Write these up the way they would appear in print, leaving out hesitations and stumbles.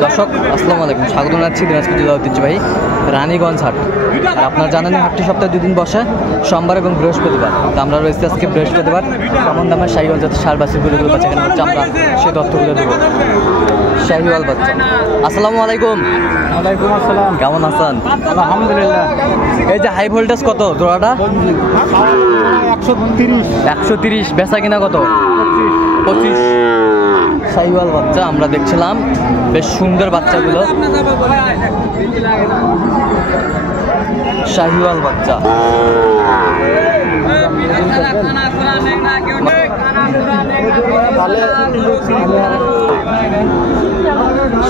দর্শক আসসালামু আলাইকুম, স্বাগত জানাচ্ছি দিনাজপুর জেলা ঐতিহ্যবাহী রানীগঞ্জ হাট। আপনারা জানেন হাটটি সপ্তাহে 2 দিন বসে, সোমবার এবং বৃহস্পতিবার। তো আমরা রয়েছি আজকে বৃহস্পতিবার। কেমন দামের শাহিওয়াল জাতের ষাঁড় বাছুরগুলো বাচ্চা কেনা হচ্ছে, আমরা সেই তথ্যগুলো দেবো। শাহিওয়াল বাচ্চা। আসসালামু আলাইকুম। ওয়ালাইকুম আসসালাম। কেমন আছেন? আলহামদুলিল্লাহ। এই যে হাই ভোল্টেজ কত জোড়াটা? 130। বেচা কিনা কত? 25। শাহিওয়াল বাচ্চা আমরা দেখছিলাম, বেশ সুন্দর বাচ্চাগুলো। শাহিওয়াল বাচ্চা,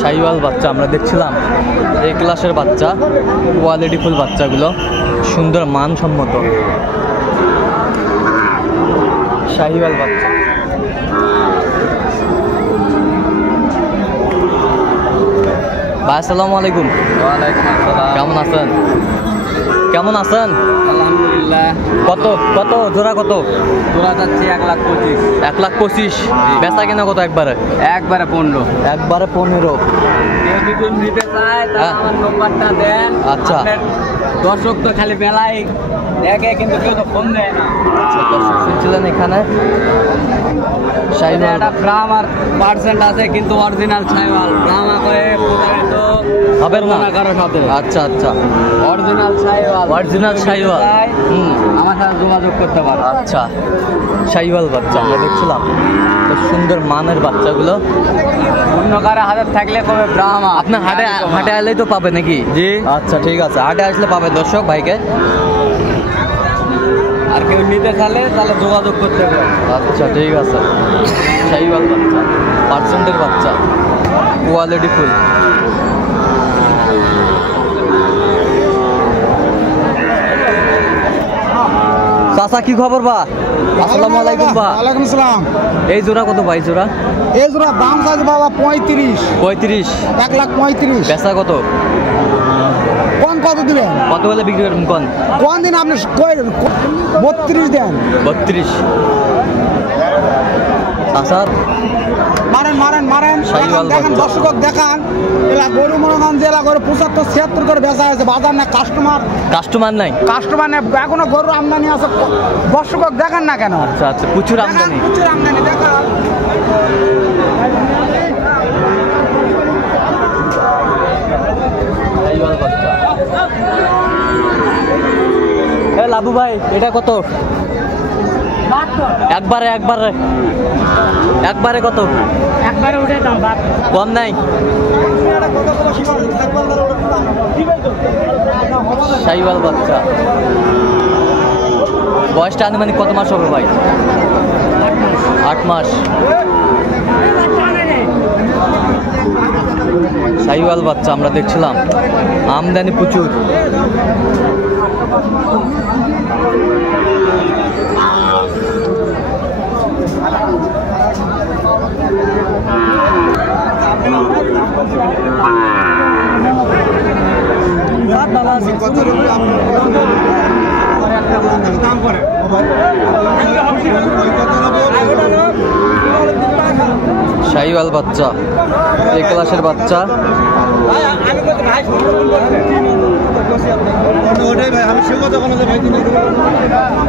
শাহিওয়াল বাচ্চা আমরা দেখছিলাম। এই ক্লাসের বাচ্চা, কোয়ালিটি ফুল বাচ্চাগুলো, সুন্দর মানসম্মত শাহিওয়াল বাচ্চা। ভাই আসসালামু আলাইকুম। ওয়ালাইকুম আসসালাম। কেমন আছেন? কেমন আছেন? আলহামদুলিল্লাহ। কত কত জোড়া কত? জোড়া যাচ্ছে 1,25,000। 1,25,000। বেচা কিনা কত? একবারে 15। একবারে 15। কেউ যদি নিতে চায় তাহলে আমার নম্বরটা দেন। আচ্ছা। দর্শক তো খালি মেলায় দেখে, কিন্তু কেউ তো ফোন দেয় না। আচ্ছা, দর্শক শুনছিলেন এখানে শাহিওয়াল একটা ব্রাহ্মার পার্সেন্ট আছে, কিন্তু অরিজিনাল শাহিওয়াল। ব্রাহ্মা করে প্রতারিত হবেন না কারো সাথে। আচ্ছা আচ্ছা, অরিজিনাল শাহিওয়াল। অরিজিনাল শাহিওয়াল। আমার সাথে যোগাযোগ করতে পারে। আচ্ছা, শাহিওয়াল বাচ্চা আমরা দেখছিলাম, তো সুন্দর মানের বাচ্চাগুলো। অন্য কারো হাতে থাকলে কবে ব্রাহ্মা। আপনার হাটে হাটে আসলেই তো পাবে নাকি? জি। আচ্ছা ঠিক আছে, হাটে আসলে পাবে দর্শক ভাইকে। আর কেউ নিতে চাইলে তাহলে যোগাযোগ করতে পারে। আচ্ছা ঠিক আছে, শাহিওয়াল বাচ্চা, পার্সেন্টের বাচ্চা, কোয়ালিটি ফুল। চাচা কি খবর বা? আসসালামু আলাইকুম বা। ওয়ালাইকুম আসসালাম। এই জোড়া কত ভাই? জোড়া এই জোড়া দাম চাইছে বাবা 35। 35। 1,35,000। বেচা কত? কোন কত দিবেন? কত হলে বিক্রি করবেন কোন? কোন দিন আপনি 32 দেন। 32। আচ্ছা, মারেন মারেন মারেন। শাহিওয়াল দেখেন বাচ্চা। দর্শক দেখান, এলা গরু মনোনয়ন জেলা করে 75 76 করে বেচা আছে। বাজার না কাস্টমার নাই। কাস্টমার নেই, এখনো গরু আমদানি আছে। দর্শক দেখান না কেন? আচ্ছা আচ্ছা, প্রচুর দেখান, আমদানি। প্রচুর আমদানি দেখান। শাহিওয়াল বাচ্চা। এ লাবু ভাই, এটা কত? একবারে একবারে একবারে কত? একবারে উঠে দাম কম নাই? শাহিওয়াল বাচ্চা, বয়সটা আনুমানিক কত মাস হবে ভাই? 8 মাস। শাহিওয়াল বাচ্চা আমরা দেখছিলাম, আমদানি প্রচুর। শাহিওয়াল বাচ্চা, এই ক্লাসের বাচ্চা।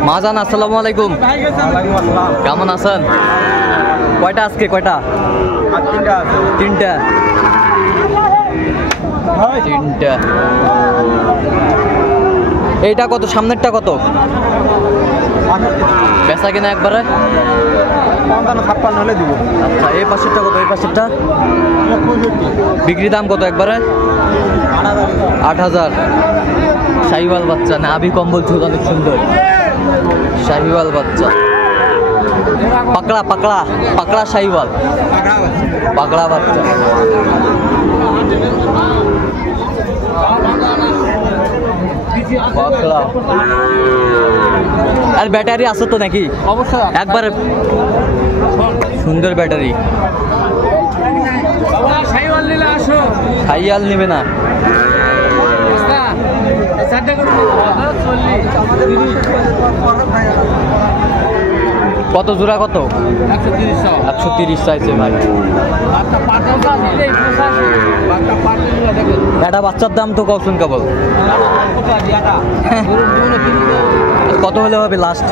মাজান আসসালামু আলাইকুম। কেমন আছেন? কয়টা আজকে? কয়টা? 3টা। 3টা। এইটা কত? সামনেরটা কত? বেচা কিনা একবারে 55 হলে দিব। আচ্ছা, এই পাশেরটা কত? এই পাশেরটা বিক্রি দাম কত একবারে? 8,000। শাহিওয়াল বাচ্চা, নাভি কম্বল চুল অনেক সুন্দর। শাহিওয়াল বাচ্চা, পাকড়া পাকড়া পাকড়া শাহিওয়াল, পাকড়া বাচ্চা। পাকড়া। আর ব্যাটারি আছে তো নাকি? অবশ্যই একবারে সুন্দর ব্যাটারি। শাহিওয়াল নেবে না? কত জোড়া কত? 130 টাকা। 130 চাইছে ভাই। বাচ্চা পাঠাও তো আছে, এই 85 বাচ্চা পাঠাগুলো দেখেন। এটা বাচ্চার দাম তো কখন কেবল কত আছে এটা? গরুর দুনো তিনটো। কত হলে হবে লাস্ট?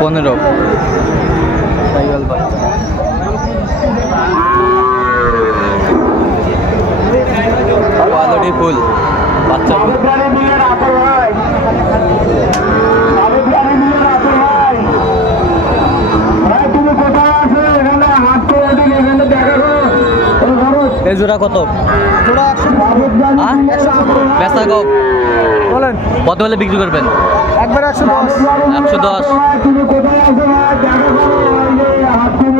15। সাইওয়াল বাচ্চা। কোয়ালিটি ফুল বাচ্চা। এই জোড়া কত? জোড়া 100 বেচা কম বলেন, কত হলে বিক্রি করবেন? একবার 110। 110।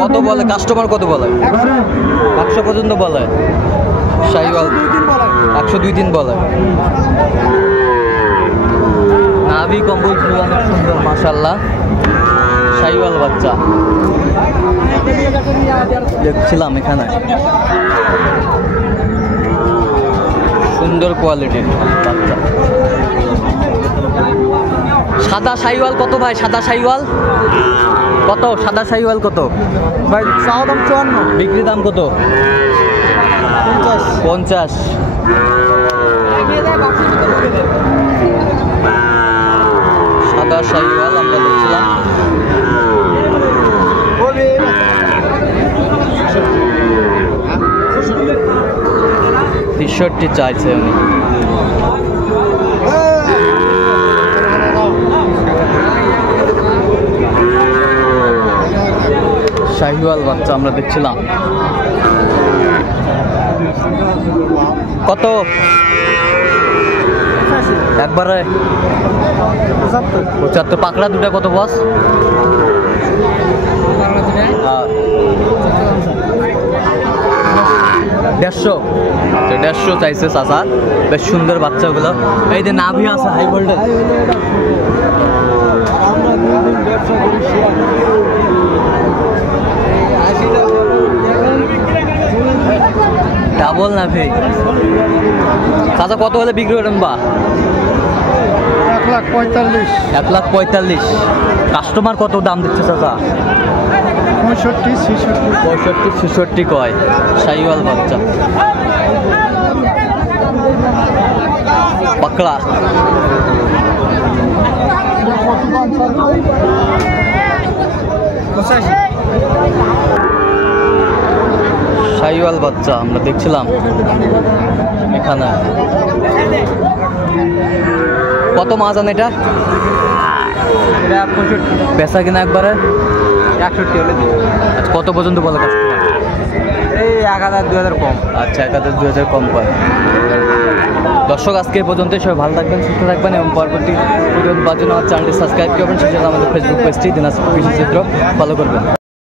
কত বলে কাস্টমার? কত বলে? 100 পর্যন্ত বলে। শাহিওয়াল 2-3 বলে। 102-3 বলে। নাভি কম্বল ঝুল অনেক সুন্দর মাশাআল্লাহ। শাহিওয়াল বাচ্চা দেখছিলাম এখানে, সুন্দর কোয়ালিটির বাচ্চা। সাদা শাহিওয়াল কত ভাই? সাদা শাহিওয়াল কত? সাদা শাহিওয়াল কত ভাই চাওয়া দাম 54। বিক্রি দাম কত? 50। সাদা শাহিওয়াল আমরা দেখছিলাম। 63 চাইছে উনি। শাহিওয়াল বাচ্চা আমরা দেখছিলাম। কত? একবারে 75। পাকড়া দুটা কত বস? 150 চাইছে চাচা। বেশ সুন্দর বাচ্চাগুলো। এই যে নাভি আছে হাই ভোল্টেজ। ডাবল নাভি। চাচা কত হলে বিক্রি করেন? বা 145। 145। কাস্টমার কত দাম দিচ্ছে চাচা? 65, 66। 65-66 কয়। শাহিওয়াল বাচ্চা পাকড়া। শাহিওয়াল বাচ্চা আমরা দেখছিলাম এখানে। কত মাছ আন এটা? বেচা কিনা একবারে 61 হলে দিই। আচ্ছা, কত পর্যন্ত বলে কাস্টমার? এই 1000-2000 কম। আচ্ছা 1000-2000 কম পায়। দর্শক আজকে এই পর্যন্ত। সবাই ভালো থাকবেন, সুস্থ থাকবেন এবং পরবর্তী ভিডিও পাওয়ার জন্য আমার চ্যানেলটি সাবস্ক্রাইব করবেন। সেজন্য আমাদের ফেসবুক পেজটি দিনাজপুর কৃষি চিত্র ফলো করবেন।